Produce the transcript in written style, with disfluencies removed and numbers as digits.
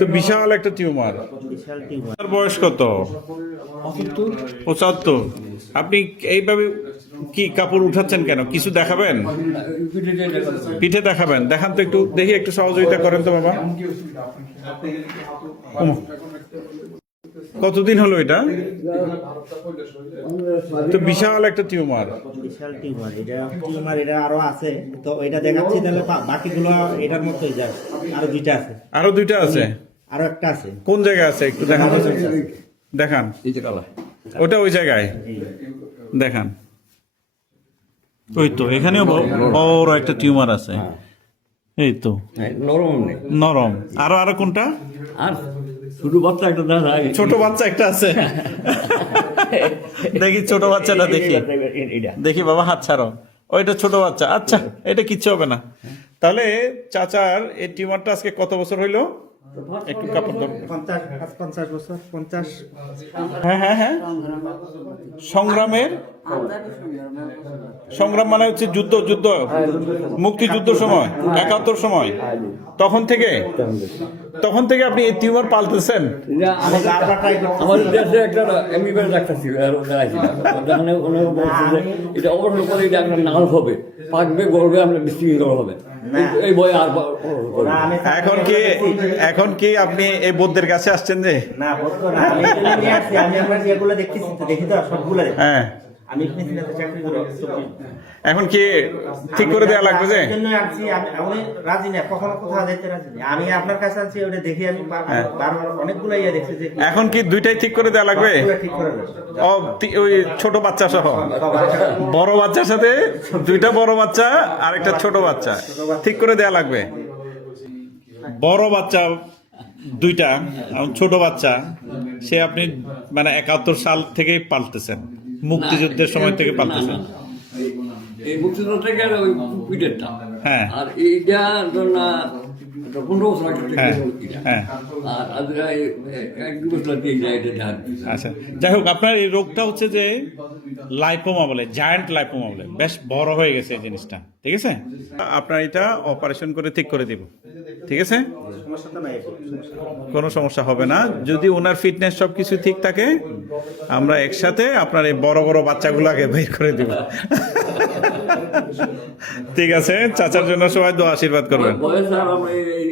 তো বিশাল একটা টিউমার। তার বয়স কত? 75। আপনি এইভাবে কি কাপড় উঠাচ্ছেন কেন? কিছু দেখাবেন? পিঠে দেখাবেন? দেখান তো একটু দেখি, একটু সহযোগিতা করেন তো বাবা। কতদিন হলো এটা? তো বিশাল একটা টিউমার। বিশাল টিউমার। এটা আরো আছে, তো এটা দেখাচ্ছি তাহলে বাকিগুলো এটার মতোই যায়। আরো দুইটা আছে। আরো দুইটা আছে? আরো একটা আছে। কোন জায়গায় আছে একটু দেখান তো। দেখান। ওটা ওই জায়গায় দেখান। ওই তো এখানেও বড় একটা টিউমার আছে। এই তো নরম। আরো আরো কোনটা? আর ছোট বাচ্চা একটা দেখা যায়। ছোট বাচ্চা একটা আছে। দেখি ছোট বাচ্চাটা দেখি। দেখি বাবা, হাত ছাড়ো। ওইটা ছোট বাচ্চা। আচ্ছা, এটা কিচ্ছু হবে না। তাহলে চাচার এই টিউমারটা আজকে কত বছর হইলো? একটু কাপড় দাও। 50 বছর। 50। হ্যাঁ হ্যাঁ হ্যাঁ। সংগ্রাম মানে হচ্ছে যুদ্ধ, মুক্তিযুদ্ধ সময়, 71 সময়। তখন থেকে আপনি এই টিউমার পালতেছেন? আমাদের দেশে একটা এমবিবিএস ডাক্তার ছিল, এটা অবসর করে এটা একটা নাল হবে, পাকবে, গড়বে, আমরা বিস্তৃত হবে। এই বই আর এখন কি আপনি এই বৌদ্ধের কাছে আসছেন? যে না, বলতো না, আমি আমরা যেগুলো দেখতেছি তো দেখি তো সবগুলো। হ্যাঁ, আমি ফিনিশিংয়ে চাকরি করি। এখন কি ঠিক করে দেওয়া লাগবে? যে জন্য আসছি আমি রাজি না, কখনো কোথাও যেতে রাজি না। আমি আপনার কাছে আছি, ওটা দেখি আমি বারবার অনেকগুলো ইয়ে দেখছি যে এখন কি দুইটাই ঠিক করে দেওয়া লাগবে? ঠিক করে দেবে। ওই ছোট বাচ্চা সহ বড় বাচ্চার সাথে দুইটা বড় বাচ্চা আর একটা ছোট বাচ্চা ঠিক করে দেওয়া লাগবে। বড় বাচ্চা দুইটা, ছোট বাচ্চা সে আপনি মানে 71 সাল থেকেই পালতেছেন, মুক্তিযুদ্ধের সময় থেকে পালতেছেন। এই মুক্তিযুদ্ধ থেকে ওই পিঠেরটা, হ্যাঁ, আর এইটা ধর না 15 বছর আগে থেকে। হ্যাঁ, আর এক দু বছর দিয়ে এটা। আচ্ছা, যাই হোক, আপনার এই রোগটা হচ্ছে যে লাইপোমা বলে, জায়ান্ট লাইপোমা বলে, বেশ বড় হয়ে গেছে এই জিনিসটা। ঠিক আছে, আপনার এটা অপারেশন করে ঠিক করে দিব। ঠিক আছে, কোনো সমস্যা হবে না যদি ওনার ফিটনেস সবকিছু ঠিক থাকে। আমরা একসাথে আপনার এই বড় বড় বাচ্চাগুলোকে বের করে দিব। ঠিক আছে, চাচার জন্য সবাই দোয়া আশীর্বাদ করবেন। বয়স আর আমরা এই